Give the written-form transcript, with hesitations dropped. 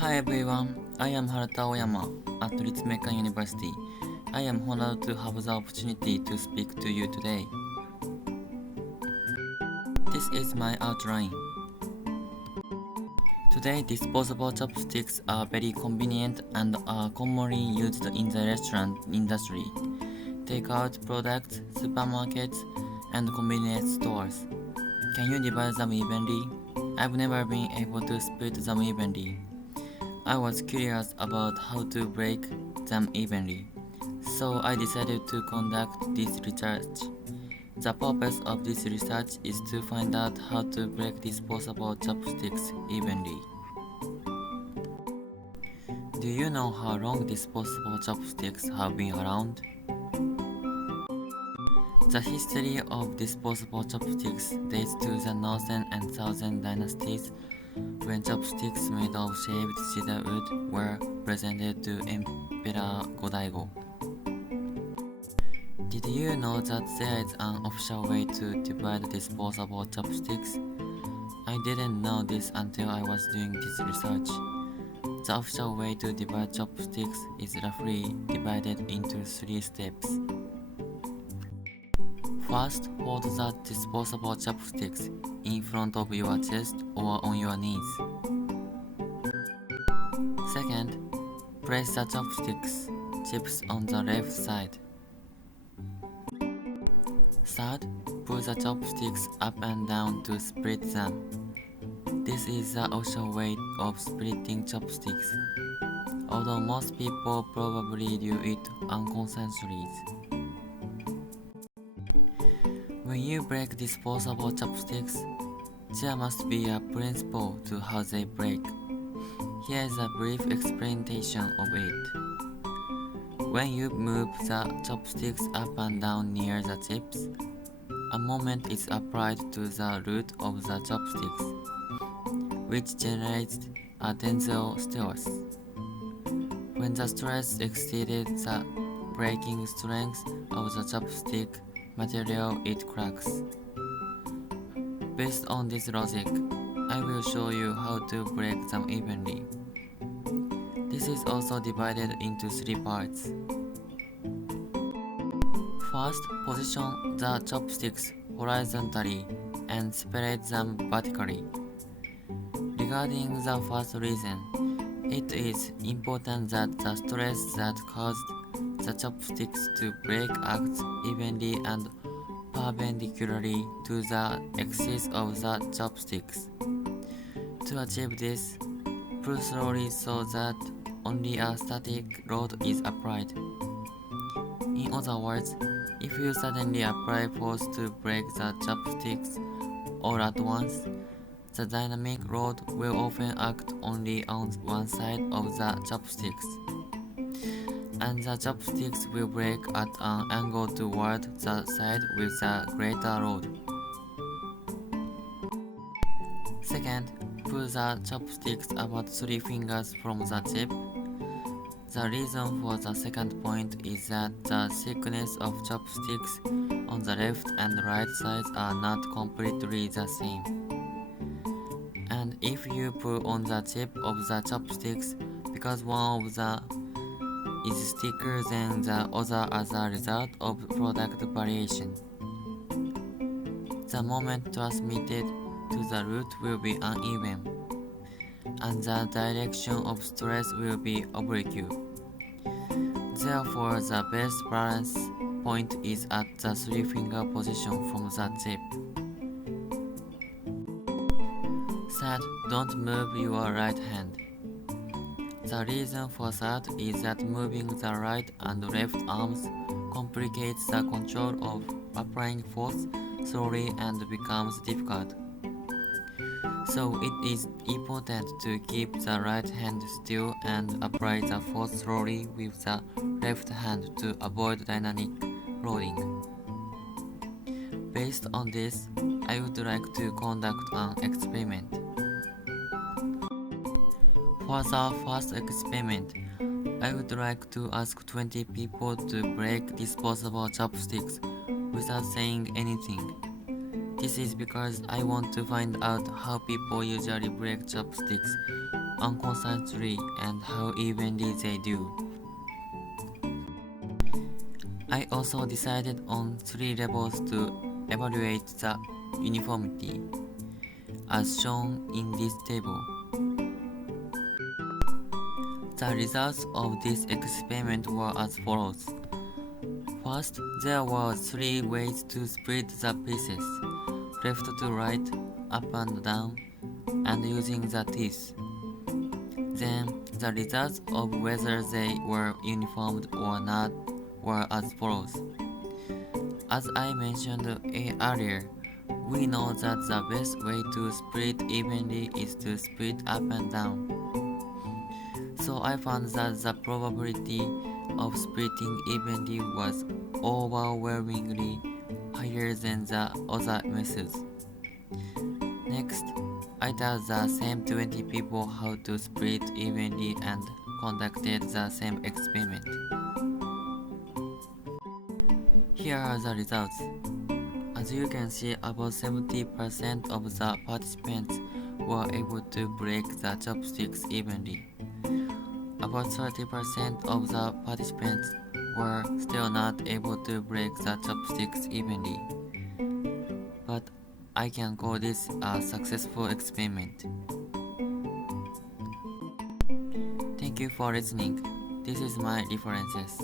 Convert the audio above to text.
Hi everyone, I am Haruto Aoyama at 立命館 University. I am honored to have the opportunity to speak to you today. This is my outline. Today, disposable chopsticks are very convenient and are commonly used in the restaurant industry, takeout products, supermarkets, and convenience stores. Can you divide them evenly? I've never been able to split them evenly. I was curious about how to break them evenly, so I decided to conduct this research. The purpose of this research is to find out how to break disposable chopsticks evenly. Do you know how long disposable chopsticks have been around? The history of disposable chopsticks dates to the Northern and Southern dynasties, when chopsticks made of shaved cedar wood were presented to Emperor Go-Daigo. Did you know that there is an official way to divide disposable chopsticks? I didn't know this until I was doing this research. The official way to divide chopsticks is roughly divided into 3 steps. First, hold the disposable chopsticks in front of your chest or on your knees. Second, place the chopsticks chips on the left side. Third, pull the chopsticks up and down to split them. This is the official way of splitting chopsticks, although most people probably do it unconsciously. When you break disposable chopsticks, there must be a principle to how they break. Here is a brief explanation of it. When you move the chopsticks up and down near the tips, a moment is applied to the root of the chopsticks, which generates a tensile stress. When the stress exceeded the breaking strength of the chopstick material, it cracks. Based on this logic, I will show you how to break them evenly. This is also divided into 3 parts. First, position the chopsticks horizontally and separate them vertically. Regarding the first reason, it is important that the stress that caused the chopsticks to break acts evenly and perpendicularly to the axis of the chopsticks. To achieve this, pull slowly so that only a static load is applied. In other words, if you suddenly apply force to break the chopsticks all at once, the dynamic load will often act only on one side of the chopsticks, and the chopsticks will break at an angle toward the side with the greater load. Second, pull the chopsticks about 3 fingers from the tip. The reason for the second point is that the thickness of chopsticks on the left and right sides are not completely the same. And if you pull on the tip of the chopsticks because one of the is thicker than the other as a result of product variation, the moment transmitted to the root will be uneven, and the direction of stress will be oblique. Therefore, the best balance point is at the 3-finger position from the tip. Third, don't move your right hand. The reason for that is that moving the right and left arms complicates the control of applying force slowly and becomes difficult. So it is important to keep the right hand still and apply the force slowly with the left hand to avoid dynamic loading. Based on this, I would like to conduct an experiment. For the first experiment, I would like to ask 20 people to break disposable chopsticks without saying anything. This is because I want to find out how people usually break chopsticks unconsciously and how evenly they do. I also decided on 3 levels to evaluate the uniformity, as shown in this table. The results of this experiment were as follows. First, there were 3 ways to split the pieces, left to right, up and down, and using the teeth. Then, the results of whether they were uniformed or not were as follows. As I mentioned earlier, we know that the best way to split evenly is to split up and down. So I found that the probability of splitting evenly was overwhelmingly higher than the other methods. Next, I taught the same 20 people how to split evenly and conducted the same experiment. Here are the results. As you can see, about 70% of the participants were able to break the chopsticks evenly. About 30% of the participants were still not able to break the chopsticks evenly. But I can call this a successful experiment. Thank you for listening. This is my references.